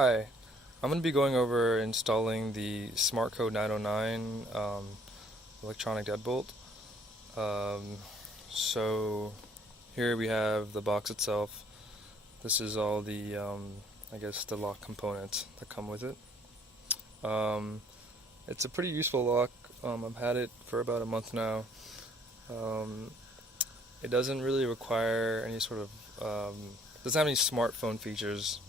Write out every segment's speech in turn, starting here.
Hi, I'm going to be going over installing the smartcode 909 electronic deadbolt. Um, so here we have the box itself. This is all the, I guess, the lock components that come with it. It's a pretty useful lock. I've had it for about a month now. Um, it doesn't really require any sort of, doesn't have any smartphone features.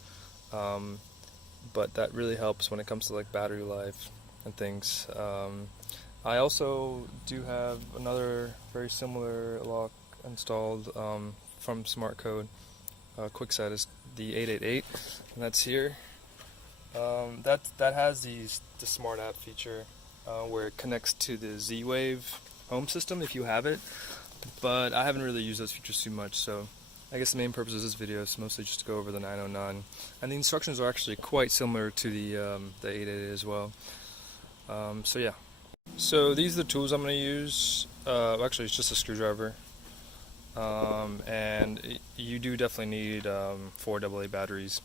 But that really helps when it comes to like battery life and things. I also do have another very similar lock installed from smartcode. Kwikset is the 888, and that's here. That has the smart app feature where it connects to the Z-Wave home system if you have it, but I haven't really used those features too much, so I guess the main purpose of this video is mostly just to go over the 909, and the instructions are actually quite similar to the 888 as well. So yeah. So these are the tools I'm going to use. Actually, it's just a screwdriver, and you do definitely need 4 AA batteries.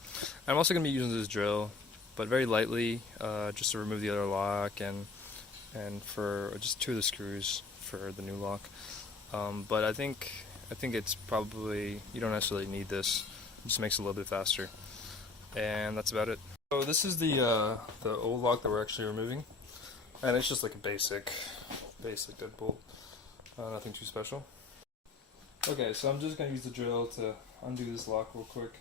I'm also going to be using this drill, but very lightly, just to remove the other lock and for just 2 of the screws for the new lock. But I think it's probably, you don't necessarily need this. It just makes it a little bit faster. And that's about it. So this is the old lock that we're actually removing. And it's just like a basic deadbolt. Nothing too special. Okay, so I'm just going to use the drill to undo this lock real quick.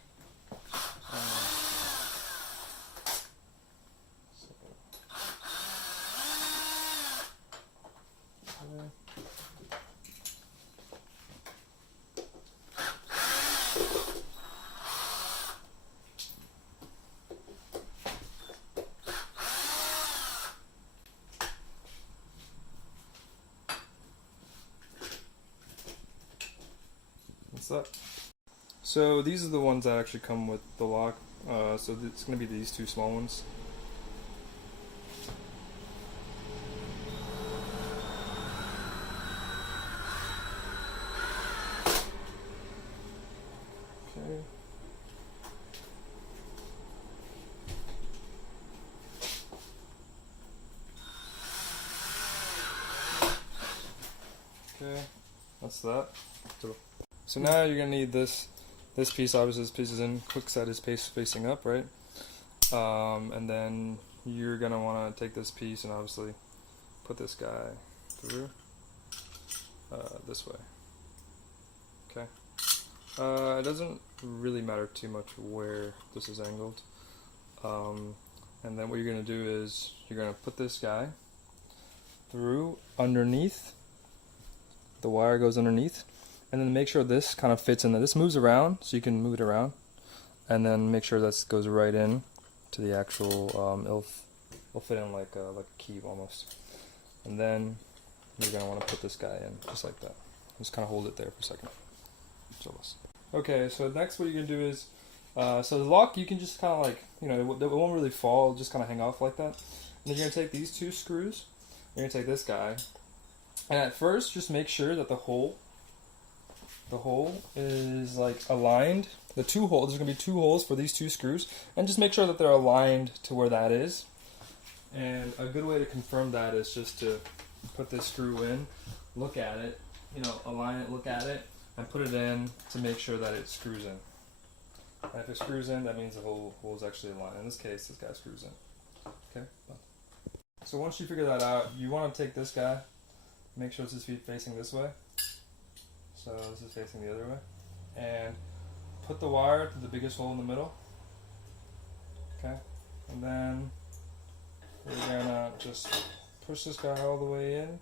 What's that? So these are the ones that actually come with the lock. So it's going to be these 2 small ones. Okay. Okay, that's that. So now you're gonna need this piece. Obviously, this piece is in. Kwikset is facing up, right? And then you're gonna want to take this piece and obviously put this guy through this way. Okay. It doesn't really matter too much where this is angled. And then what you're gonna do is you're gonna put this guy through underneath. The wire goes underneath. And then make sure this kind of fits in there. This moves around, so you can move it around. And then make sure this goes right in to the actual, it'll fit in like a key almost. And then you're going to want to put this guy in, just like that. Just kind of hold it there for a second. Okay, so next what you're going to do is, so the lock, you can just kind of like, it won't really fall, it'll just kind of hang off like that. And then you're going to take these 2 screws, you're going to take this guy, and at first just make sure that the hole is like aligned. The 2 holes, there's going to be 2 holes for these 2 screws, and just make sure that they're aligned to where that is. And a good way to confirm that is just to put this screw in, look at it, align it, look at it, and put it in to make sure that it screws in. And if it screws in, that means the whole hole is actually aligned. In this case, this guy screws in. Okay. So once you figure that out, you want to take this guy, make sure it's his feet facing this way. So this is facing the other way. And put the wire to the biggest hole in the middle. Okay. And then we're gonna just push this guy all the way in.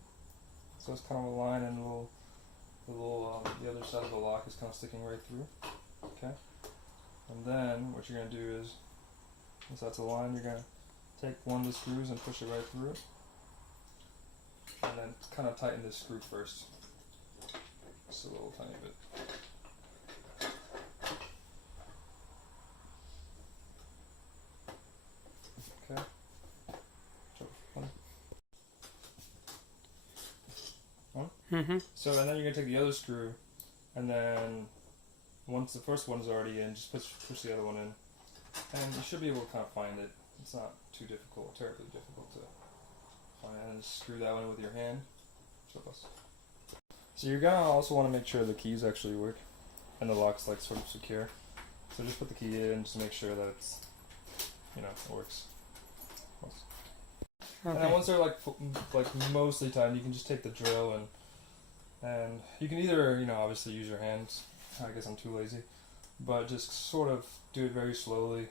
So it's kind of aligned, and the other side of the lock is kind of sticking right through. Okay. And then what you're gonna do is, once that's aligned, you're gonna take one of the screws and push it right through. And then kind of tighten this screw first. Just a little tiny bit. Okay. One. So and then you're gonna take the other screw, and then once the first one's already in, just push the other one in, and you should be able to kind of find it. It's not too difficult, terribly difficult to find it. And just screw that one with your hand. So you're gonna also want to make sure the keys actually work and the lock's like sort of secure. So just put the key in just to make sure that it's, you know, works. Okay. And then once they're like mostly timed, you can just take the drill and you can either, you know, obviously use your hands. I guess I'm too lazy, but just sort of do it very slowly.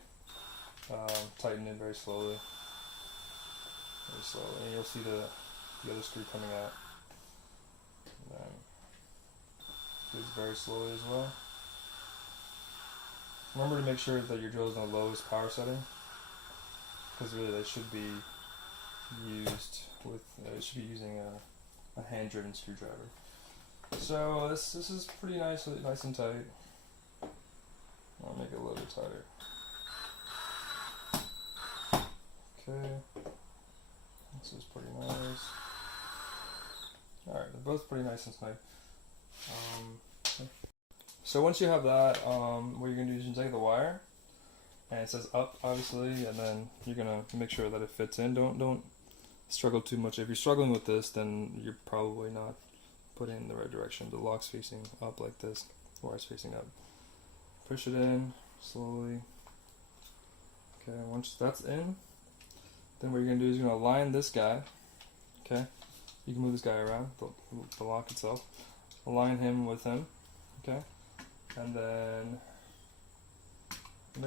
Tighten it very slowly, and you'll see the other screw coming out. And then do it very slowly as well. Remember to make sure that your drill is on the lowest power setting, because really they should be used with. It should be using a hand-driven screwdriver. So this is pretty nice and tight. I'll make it a little bit tighter. Okay, this is pretty nice. Alright, they're both pretty nice and tight. So once you have that, what you're going to do is you take the wire, and it says up, obviously, and then you're going to make sure that it fits in. Don't struggle too much. If you're struggling with this, then you're probably not putting it in the right direction. The lock's facing up like this, the wire's facing up. Push it in slowly. Okay, once that's in, then what you're going to do is you're going to align this guy. Okay, you can move this guy around, the lock itself. Align him with him. Okay, and then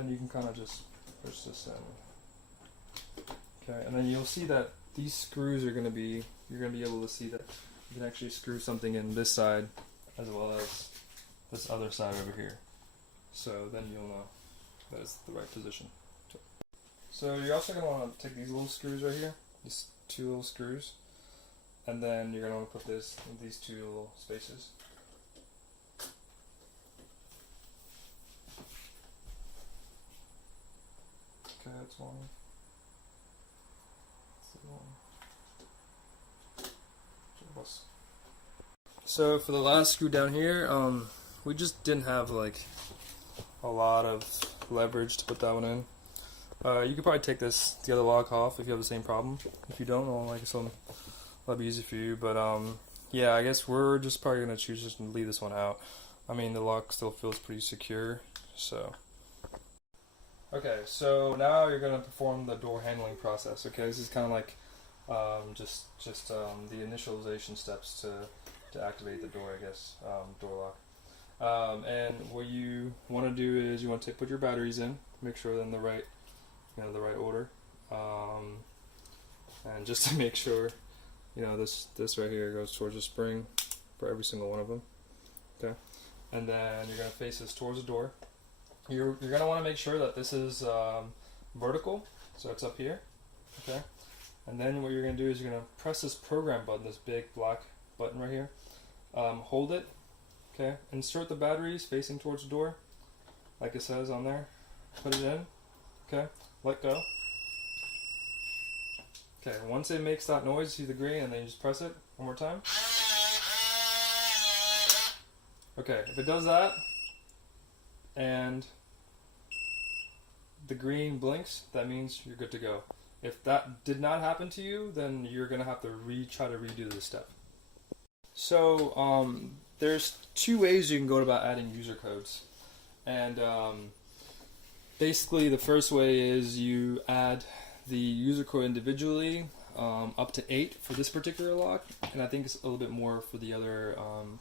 you can kind of just push this in. Okay, and then you'll see that these screws are going to be, you're going to be able to see that you can actually screw something in this side as well as this other side over here. So then you'll know that it's the right position. So you're also going to want to take these little screws right here, these two little screws, and then you're going to want to put this in these two little spaces. Okay, that's one. That's the one. So for the last screw down here, we just didn't have like a lot of leverage to put that one in. You could probably take the other lock off if you have the same problem. If you don't, well, I guess that'll be easy for you. But yeah, I guess we're just probably gonna choose just to leave this one out. I mean, the lock still feels pretty secure, so. Okay, so now you're gonna perform the door handling process. Okay, this is kind of like just the initialization steps to activate the door, I guess, door lock. And what you want to do is you want to put your batteries in, make sure they're in the right, the right order, and just to make sure, this right here goes towards the spring for every single one of them. Okay, and then you're gonna face this towards the door. You're gonna want to make sure that this is vertical, so it's up here. Okay, and then what you're gonna do is you're gonna press this program button, this big black button right here. Hold it. Okay, insert the batteries facing towards the door, like it says on there. Put it in. Okay, let go. Okay, once it makes that noise, see the green, and then you just press it one more time. Okay, if it does that, and the green blinks, that means you're good to go. If that did not happen to you, then you're gonna have to try to redo this step. So there's two ways you can go about adding user codes, and basically the first way is you add the user code individually, up to 8 for this particular lock, and I think it's a little bit more for the other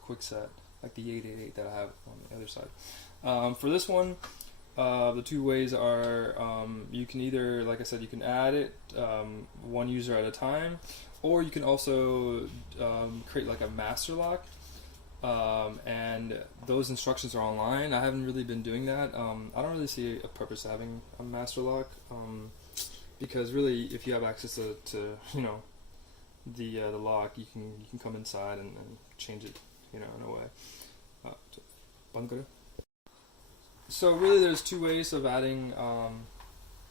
Kwikset, like the 888 that I have on the other side. For this one, the two ways are you can either, like I said, you can add it one user at a time, or you can also create like a master lock, and those instructions are online. I haven't really been doing that. I don't really see a purpose to having a master lock, because really, if you have access to the lock, you can come inside and change it, in a way. So really, there's two ways of adding,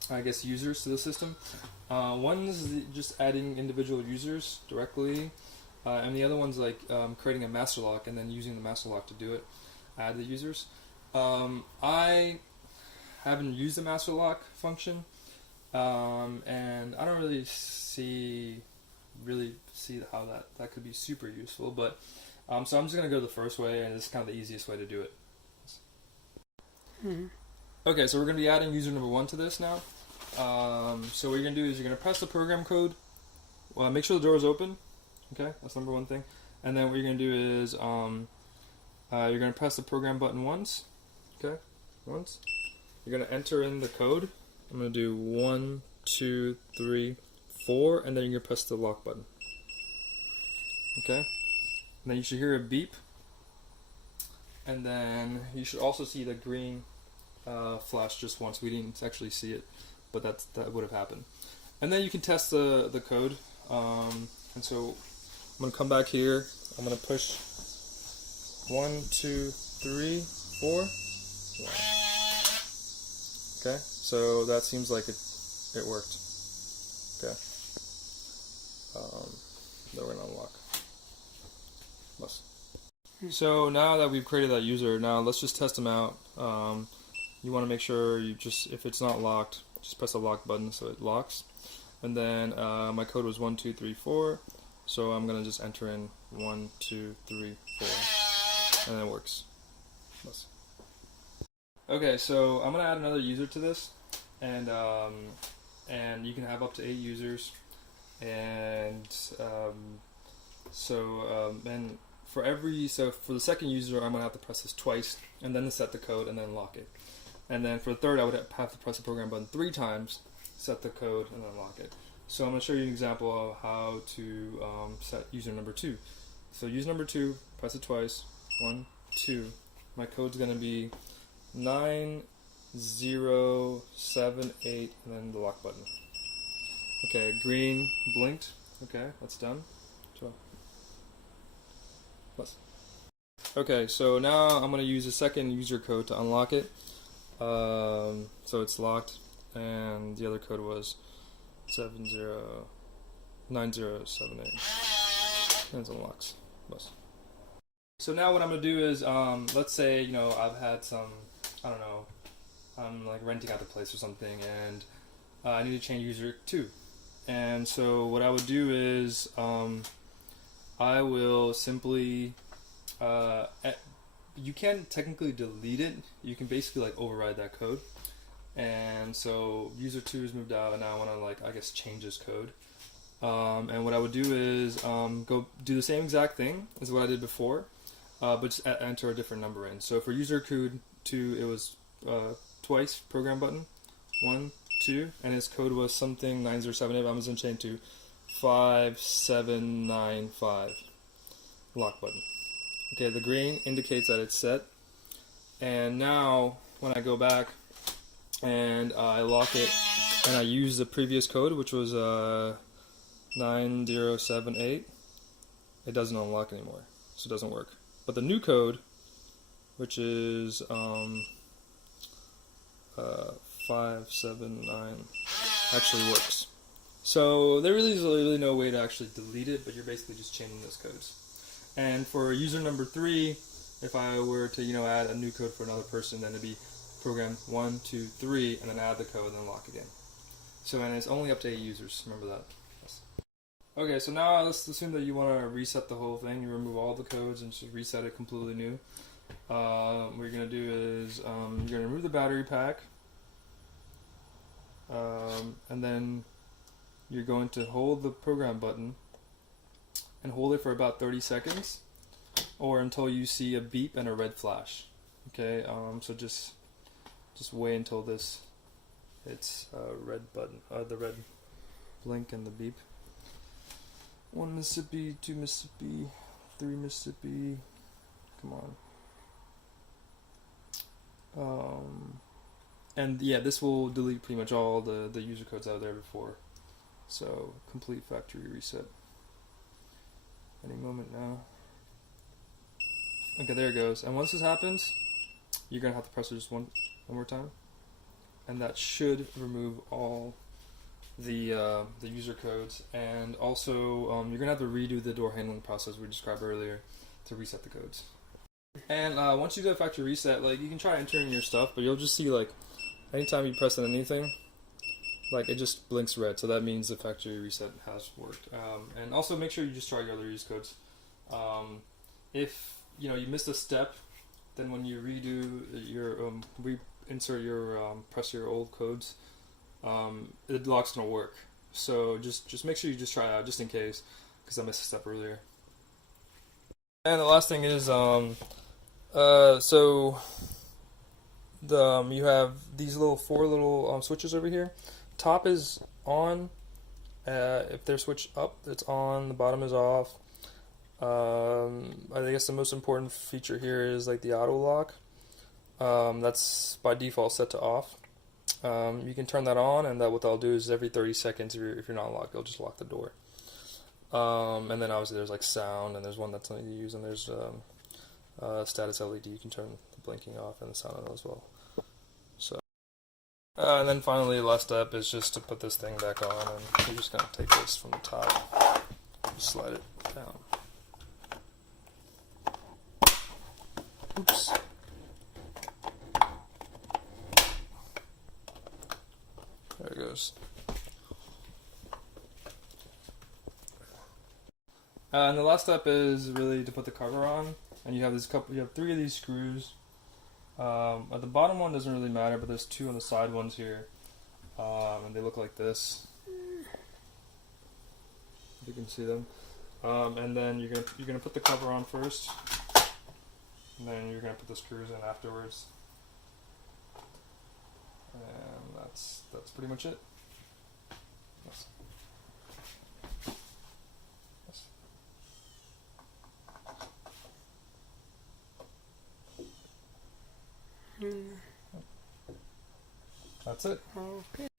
I guess, users to the system. One is just adding individual users directly, and the other one's like creating a master lock and then using the master lock to do it, add the users. I haven't used the master lock function, and I don't really see how that could be super useful. But so I'm just gonna go the first way, and it's kind of the easiest way to do it. Okay, so we're gonna be adding user number 1 to this now. So what you're gonna do is you're gonna press the program code. Well, make sure the door is open. Okay, that's number 1 thing. And then what you're gonna do is you're gonna press the program button once. Okay, once. You're gonna enter in the code. I'm gonna do 1, 2, 3, 4, and then you're gonna press the lock button. Okay, and then you should hear a beep, and then you should also see the green flash just once. We didn't actually see it, but that would have happened. And then you can test the code. And so I'm gonna come back here. I'm gonna push 1, 2, 3, 4. Okay, so that seems like it worked. Okay. Then we're gonna unlock. So now that we've created that user, now let's just test them out. You want to make sure if it's not locked, just press the lock button so it locks. And then my code was 1, 2, 3, 4. So I'm gonna just enter in 1, 2, 3, 4, and it works. Okay, so I'm gonna add another user to this, and you can have up to 8 users, and for the second user, I'm gonna have to press this twice, and then set the code, and then lock it. And then for the third, I would have to press the program button 3 times, set the code, and then lock it. So I'm gonna show you an example of how to set user number 2. So user number 2, press it twice. 1, 2. My code's gonna be 9078, and then the lock button. Okay, green blinked. Okay, that's done. 12. Plus. Okay, so now I'm going to use a second user code to unlock it. So it's locked, and the other code was 709078. And it unlocks. Plus. So now what I'm going to do is, let's say, I've had some, I don't know, I'm like renting out the place or something, and I need to change user 2. And so what I would do is I will simply you can technically delete it. You can basically like override that code. And so user 2 is moved out, and now I want to change this code. And what I would do is go do the same exact thing as what I did before, but just enter a different number in. So for user code 2, it was twice program button, 1, 2, and his code was something 9078. I'm just going to change to 5795. Lock button. Okay, the green indicates that it's set. And now when I go back and I lock it and I use the previous code, which was 9078, it doesn't unlock anymore, so it doesn't work. But the new code, which is 579, actually works. So there really is no way to actually delete it, but you're basically just changing those codes. And for user number 3, if I were to add a new code for another person, then it'd be program 1, 2, 3, and then add the code and then lock again. So, and it's only up to 8 users. Remember that. Yes. Okay, so now let's assume that you want to reset the whole thing. You remove all the codes and just reset it completely new. What you're going to do is you're going to remove the battery pack, and then you're going to hold the program button and hold it for about 30 seconds, or until you see a beep and a red flash. Okay, so just wait until it's red button, the red blink and the beep. 1 Mississippi, 2 Mississippi, 3 Mississippi. Come on. And yeah, this will delete pretty much all the user codes out there before. So complete factory reset. Any moment now. Okay, there it goes. And once this happens, you're gonna have to press it just one more time, and that should remove all the user codes. And also, you're gonna have to redo the door handling process we described earlier to reset the codes. And once you do a factory reset, you can try entering your stuff, but you'll just see anytime you press on anything, like it just blinks red, so that means the factory reset has worked. And also make sure you just try your other use codes. If you missed a step, then when you redo your insert your press your old codes, the lock's gonna work. So just make sure you just try it out just in case, because I missed a step earlier. And the last thing is so you have these four little switches over here. Top is on. If they're switched up, it's on. The bottom is off. I guess the most important feature here is like the auto lock. That's by default set to off. You can turn that on, and what that'll do is every 30 seconds, if you're not locked, it'll just lock the door. And then obviously there's like sound, and there's one that's not used, and there's status LED. You can turn the blinking off and the sound on as well. So, and then finally, the last step is just to put this thing back on, and you're just gonna take this from the top, slide it down. Oops. There it goes. And the last step is really to put the cover on, and you have you have 3 of these screws. At the bottom one doesn't really matter, but there's 2 on the side ones here, and they look like this. You can see them. And then you're gonna put the cover on first, and then you're gonna put the screws in afterwards. And that's pretty much it. Yes. That's it. Okay.